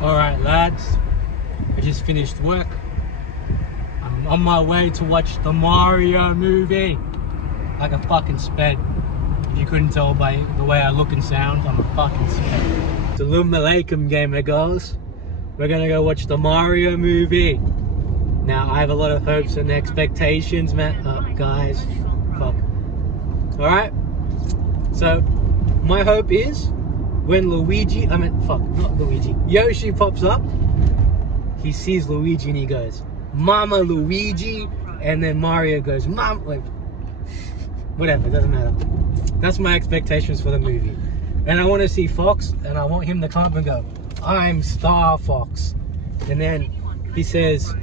Alright lads, I just finished work. I'm on my way to watch the Mario movie. Like a fucking sped. If you couldn't tell by the way I look and sound, I'm a fucking sped. Assalamu alaikum gamer girls. We're gonna go watch the Mario movie. Now I have a lot of hopes and expectations, man. Guys, fuck. Alright, so my hope is when Yoshi pops up, he sees Luigi and he goes, Mama Luigi, and then Mario goes, Mom, like, whatever, it doesn't matter. That's my expectations for the movie. And I want to see Fox, and I want him to come up and go, I'm Star Fox. And then he says,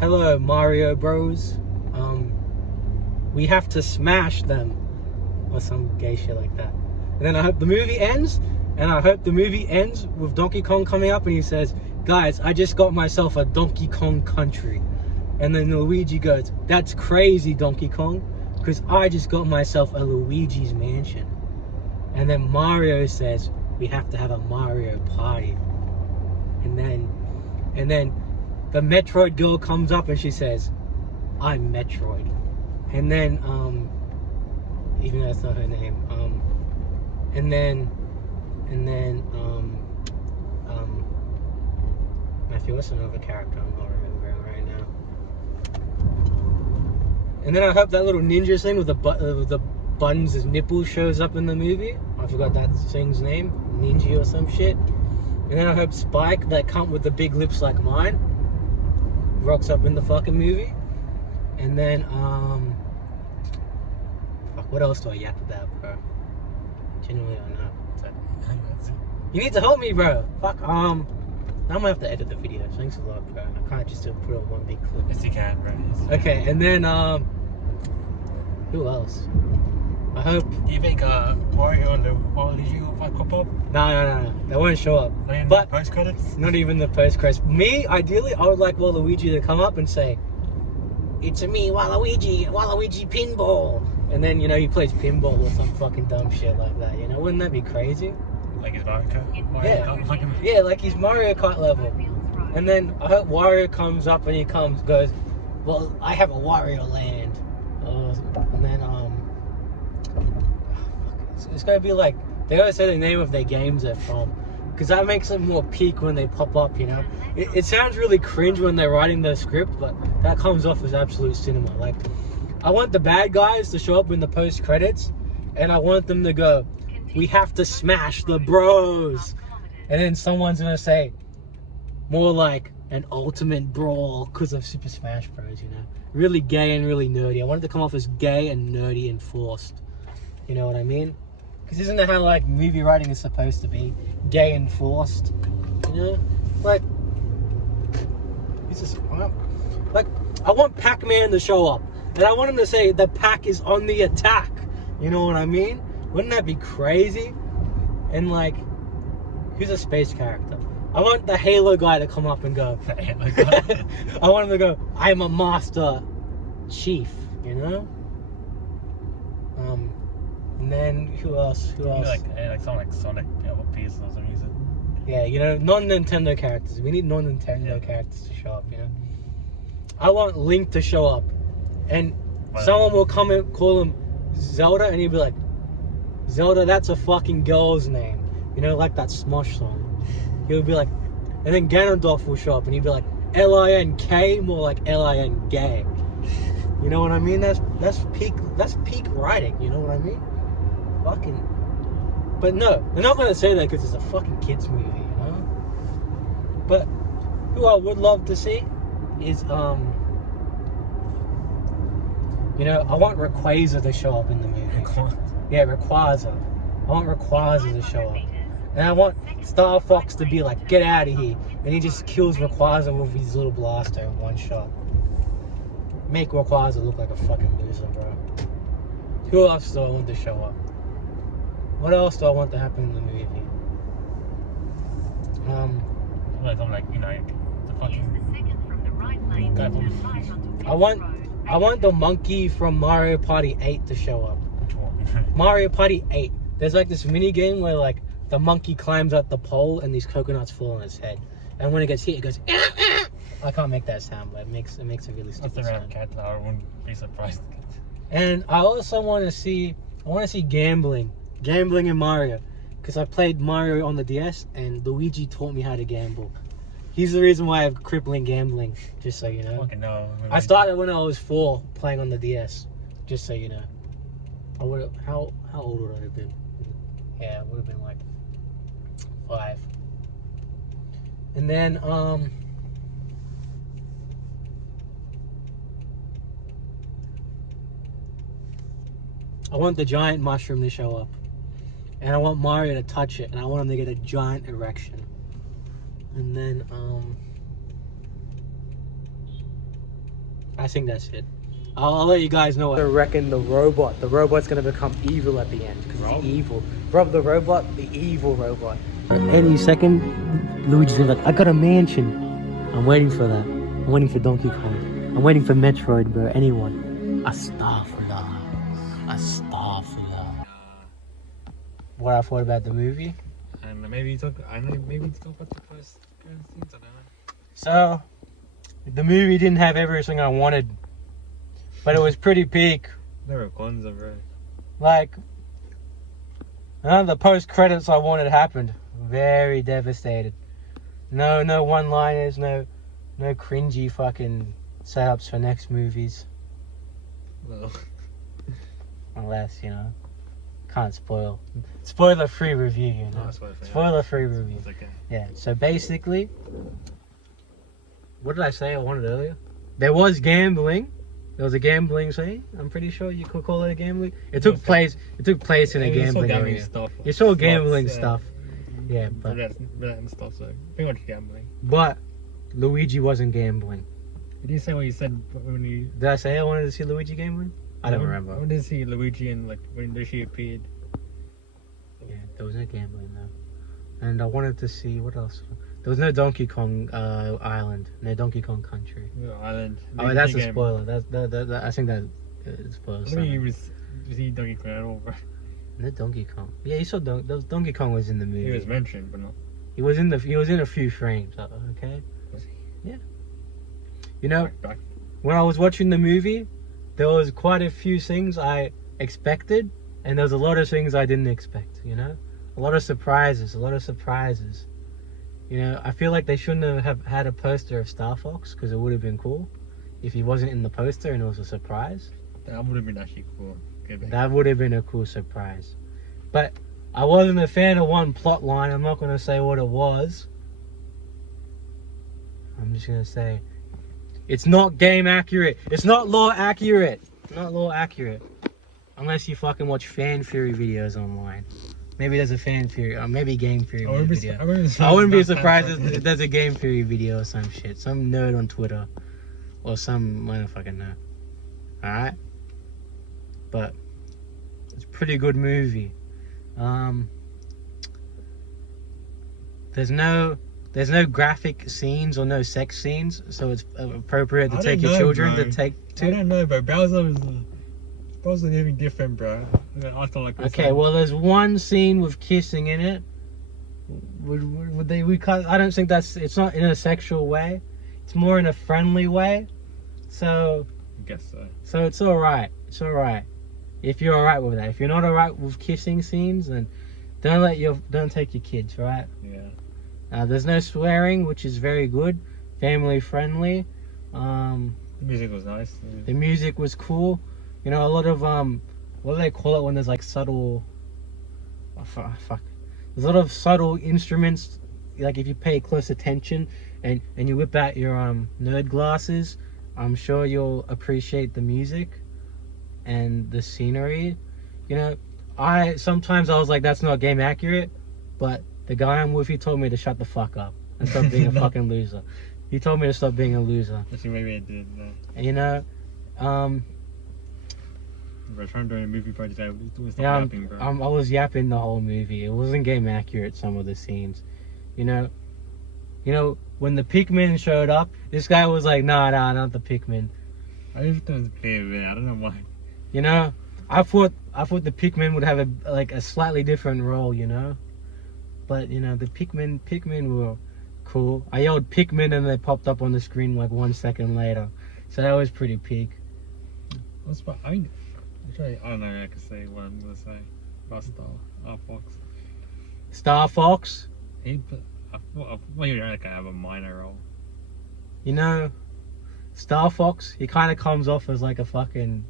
hello Mario Bros. We have to smash them. Or some gay shit like that. And then I hope the movie ends, and I hope the movie ends with Donkey Kong coming up and he says, guys, I just got myself a Donkey Kong country. And then Luigi goes, that's crazy, Donkey Kong, because I just got myself a Luigi's mansion. And then Mario says, we have to have a Mario party. And then the Metroid girl comes up and she says, I'm Metroid. And then, even though that's not her name, and then Matthew, what's another character I'm not remembering right now? And then I hope that little ninja thing with the buttons as nipples shows up in the movie. I forgot that thing's name, Ninja or some shit. And then I hope Spike, that cunt with the big lips like mine, rocks up in the fucking movie. And then fuck, what else do I yap about, bro? Genuinely don't know. You need to help me, bro. Fuck, now I'm gonna have to edit the video. Thanks a lot, bro. I can't just put it on one big clip. Yes, you can, bro. Yes. Okay, and then, who else? I hope... Do you think, Wario and the Waluigi will pop up? No. They won't show up. Not even But the post-credits? not even the post-credits. Me, ideally, I would like Waluigi to come up and say, it's me, Waluigi pinball. And then, you know, he plays pinball or some fucking dumb shit like that, you know? Wouldn't that be crazy? Like his Mario Kart? Yeah, like his Mario Kart level. And then I hope Wario comes up and he goes, well, I have a Wario land. And then, it's gonna be like, they gotta say the name of their games they're from. Because that makes it more peak when they pop up, you know? It sounds really cringe when they're writing the script, but that comes off as absolute cinema. Like, I want the bad guys to show up in the post-credits, and I want them to go, we have to smash the bros. And then someone's gonna say, more like an ultimate brawl because of Super Smash Bros, you know? Really gay and really nerdy. I want it to come off as gay and nerdy and forced. You know what I mean? Because isn't that how, like, movie writing is supposed to be? Gay and forced, you know? Like, it's just, like, I want Pac-Man to show up. And I want him to say, the Pac is on the attack. You know what I mean? Wouldn't that be crazy? And, like, who's a space character? I want the Halo guy to come up and go. The Halo guy? I want him to go, I'm a Master Chief, you know? And then who else? Like someone like Sonic, you know, what piece or some music. Yeah, you know, non-Nintendo characters. We need non-Nintendo characters to show up, you know? I want Link to show up. And someone will come and call him Zelda, and he'll be like, Zelda, that's a fucking girl's name. You know, like that Smosh song. He'll be like, and then Ganondorf will show up, and he'll be like, L-I-N-K, more like L-I-N gay. You know what I mean? That's peak writing, you know what I mean? Fucking, but no, they're not gonna say that because it's a fucking kids movie, you know. But who I would love to see is you know, I want Rayquaza to show up in the movie. Yeah, Rayquaza. I want Rayquaza to show up, and I want Star Fox to be like, get out of here, and he just kills Rayquaza with his little blaster in one shot. Make Rayquaza look like a fucking loser, bro. Who else do I want to show up? What else do I want to happen in the movie? Like, you know, the fucking guy from... I want the monkey from Mario Party 8 to show up. Which one? Mario Party 8. There's like this mini game where like the monkey climbs up the pole and these coconuts fall on his head. And when it gets hit, it goes. I can't make that sound, but it makes a really stupid That's around sound. cat. I wouldn't be surprised. And I also want to see gambling in Mario, because I played Mario on the DS and Luigi taught me how to gamble. He's the reason why I have crippling gambling, just so you know. Fucking no. I started when I was 4 playing on the DS, just so you know. I would how old would I have been? Yeah, it would have been like 5. And then I want the giant mushroom to show up. And I want Mario to touch it, and I want him to get a giant erection. And then I think that's it. I'll let you guys know. I reckon the robot's gonna become evil at the end, because it's evil. Rob the robot, the evil robot. Any second, Luigi's gonna be like, I got a mansion. I'm waiting for that. I'm waiting for Donkey Kong. I'm waiting for Metroid, bro. Anyone. Astaghfirullah. What I thought about the movie. And maybe talk about the first things. I don't know. So, the movie didn't have everything I wanted, but it was pretty peak. There were cons of it. Like, none of the post credits I wanted happened. Very devastated. No one-liners, no cringy fucking setups for next movies. Well, unless, you know, can't spoil. Spoiler-free review, you know. no, Spoiler-free review. it's okay. Yeah, so basically, what did I say I wanted earlier? There was gambling. There was a gambling scene. I'm pretty sure you could call it a gambling. It took place in a gambling area. Stuff, You saw slots, gambling stuff. Yeah, but roulette and stuff. So pretty much gambling. but Luigi wasn't gambling. Did you say what you said when you? Did I say I wanted to see Luigi gambling? I don't remember. I wanted to see Luigi and like when she appeared. Yeah, there was no gambling though. And I wanted to see what else. There was no Donkey Kong Island, no Donkey Kong Country. Island. Oh, that's a spoiler. That I think that spoils. I don't think you see Donkey Kong at all, bro. No Donkey Kong. Yeah, you saw Donkey Kong was in the movie. He was mentioned, but not. He was in a few frames. Okay. Was he? Yeah. You know, Back. when I was watching the movie, there was quite a few things I expected, and there was a lot of things I didn't expect. You know, a lot of surprises. You know, I feel like they shouldn't have had a poster of Star Fox, because it would have been cool if he wasn't in the poster and it was a surprise. That would have been actually cool. That would have been a cool surprise. But I wasn't a fan of one plot line. I'm not going to say what it was. I'm just going to say it's not game accurate. It's not lore accurate. Unless you fucking watch fan theory videos online. Maybe there's a fan theory, or maybe game theory video. I wouldn't be surprised if there's a game theory video or some shit. Some nerd on Twitter. Or some, I don't fucking know. Alright? But it's a pretty good movie. There's no graphic scenes or no sex scenes, so it's appropriate to take your children to take to. I don't know, bro. Bowser was anything different, bro. I feel like. Okay, well, there's one scene with kissing in it. Would they? I don't think it's not in a sexual way. It's more in a friendly way. So. I guess so. So it's all right. If you're all right with that. If you're not all right with kissing scenes, then don't take your kids, right? Yeah. There's no swearing, which is very good. Family friendly. The music was nice. The music was cool. You know, a lot of what do they call it when there's like subtle? Oh, fuck. There's a lot of subtle instruments. Like if you pay close attention and you whip out your nerd glasses, I'm sure you'll appreciate the music and the scenery. You know, sometimes I was like, that's not game accurate, but the guy I'm with, he told me to shut the fuck up and stop being a fucking loser. He told me to stop being a loser. Actually, maybe I did. No. You know, Bro, trying to do a movie project, I was yeah, yapping, bro. I was yapping the whole movie. It wasn't game accurate, some of the scenes. You know, when the Pikmin showed up, this guy was like, nah, not the Pikmin. I just thought it was clear, man. I don't know why. You know, I thought the Pikmin would have a slightly different role, you know? But you know, the Pikmin were cool. I yelled Pikmin and they popped up on the screen like 1 second later, so that was pretty peak. What's about? I mean, actually, I don't know. I can say what I'm gonna say about Star Fox. Star Fox. I thought he would have a minor role. You know, Star Fox, he kind of comes off as like a fucking,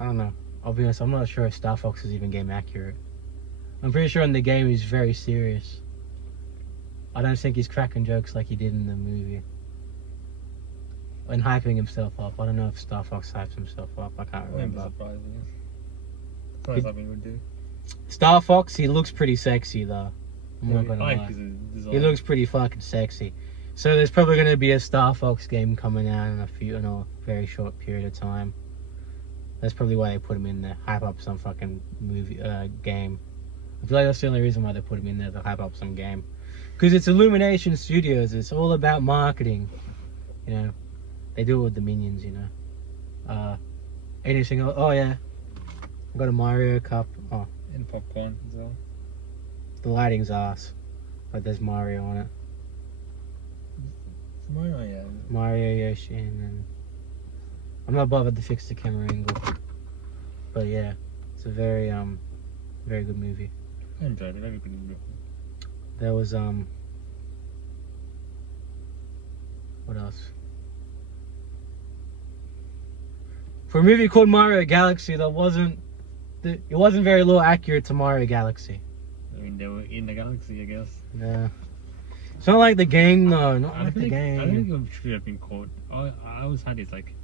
I don't know. I'll be honest, I'm not sure if Star Fox is even game accurate. I'm pretty sure in the game he's very serious. I don't think he's cracking jokes like he did in the movie. And hyping himself up. I don't know if Star Fox hypes himself up. I can't remember. Wouldn't be surprising. Probably something he would do. Star Fox, he looks pretty sexy though. I'm not gonna I lie. like his design. He looks pretty fucking sexy. So there's probably going to be a Star Fox game coming out in a very short period of time. That's probably why they put him in there, hype up some fucking movie game. I feel like that's the only reason why they put him in there, to hype up some game. Because it's Illumination Studios. It's all about marketing. You know, they do it with the Minions. You know, anything else? Oh yeah, I got a Mario Cup. Oh, And popcorn as well. the lighting's ass, but there's Mario on it. Mario, yeah. Mario, Yoshi, and I'm not bothered to fix the camera angle, but yeah, it's a very very good movie. I enjoyed it. Very good movie. There was what else? For a movie called Mario Galaxy, it wasn't very little accurate to Mario Galaxy. I mean, they were in the galaxy, I guess. Yeah. It's not like the game though, not I like the don't think game. it should have been called. I always had this like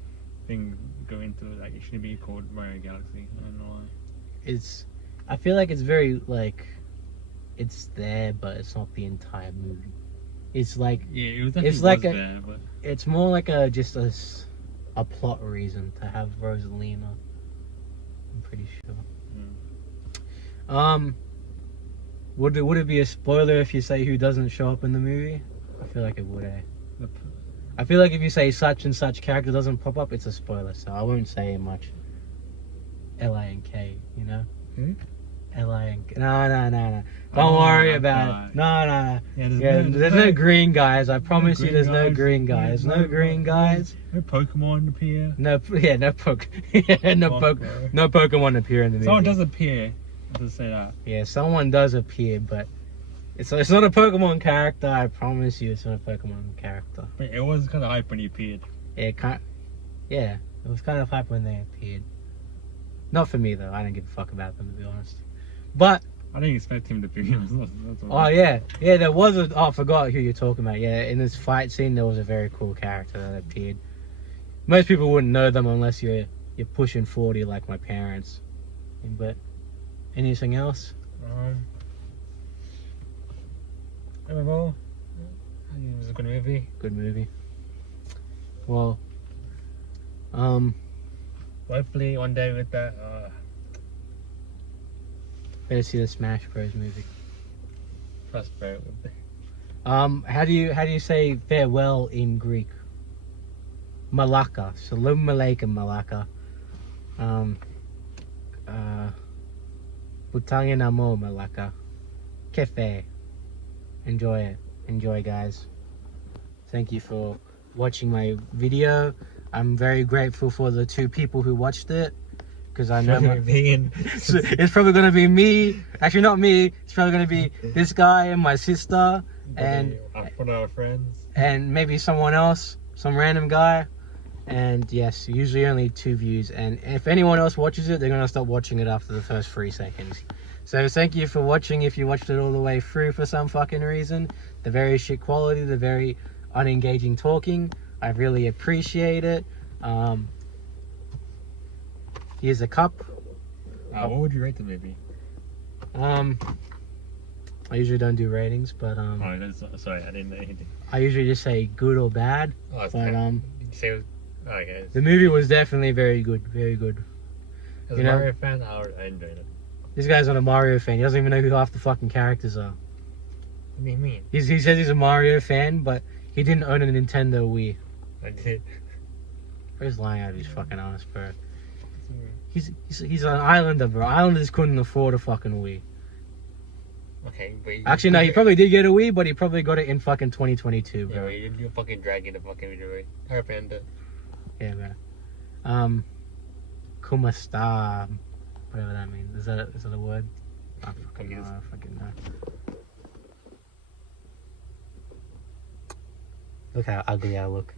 thing go into like it should be called Mario Galaxy. I don't know why. I feel like it's very like, it's there, but it's not the entire movie. It's like, Yeah, it was. It's like a- there, but it's more like just a plot reason to have Rosalina. I'm pretty sure. mm. Would it be a spoiler if you say who doesn't show up in the movie? I feel like it would, eh? The- I feel like if you say such and such character doesn't pop up, it's a spoiler, so I won't say much. L-I-N-K, you know? Hmm? L-I-N-K. No. Don't Oh, worry that about guy. it. No. Yeah, There's no green guys. I promise you green there's no guys. green guys. No green guys. No Pokemon appear. No Pokemon appear in the movie. Someone does appear. Let's say that. Yeah, someone does appear, but it's not a Pokemon character. I promise you, it's not a Pokemon character. But it was kind of hype when he appeared. It was kind of hype when they appeared. Not for me though. I don't give a fuck about them, to be honest. But I didn't expect him to appear. That's all. oh yeah, there was I forgot who you're talking about. Yeah, in this fight scene, there was a very cool character that appeared. Most people wouldn't know them unless you're pushing 40 like my parents. But anything else? Overall, it was a good movie. Good movie. Well, Hopefully one day with that. better see the Smash Bros movie. Prospero. How do you say farewell in Greek? Malaka. Salam alaikum, Malaka. Butangin amo, Malaka. Kefe. Enjoy it. Enjoy, guys. Thank you for watching my video. I'm very grateful for the 2 people who watched it, because I know it's probably going to be me. Actually, not me. It's probably going to be this guy and my sister and one of our friends. and maybe someone else, some random guy. And yes, usually only 2 views. And if anyone else watches it, they're going to stop watching it after the first 3 seconds. So thank you for watching if you watched it all the way through for some fucking reason. The very shit quality, the very unengaging talking. I really appreciate it. Here's a cup. What would you rate the movie? I usually don't do ratings, but Sorry, I didn't know anything. I usually just say good or bad. Oh, it's But Did you say? Okay. the movie was definitely very good, very good. As You a know- Mario fan, I enjoyed it. This guy's not a Mario fan. He doesn't even know who half the fucking characters are. What do you mean? He says he's a Mario fan, but he didn't own a Nintendo Wii. I did. He's lying out of his fucking ass, bro. He's an islander, bro. Islanders couldn't afford a fucking Wii. Okay, but Actually, no, he probably did get a Wii, but he probably got it in fucking 2022, Yeah, bro. but you fucking dragging the fucking video, right? Her panda. Yeah, bro. Kumasta, whatever that means. Is that a word? I fucking know. I fucking know. Look how ugly I look.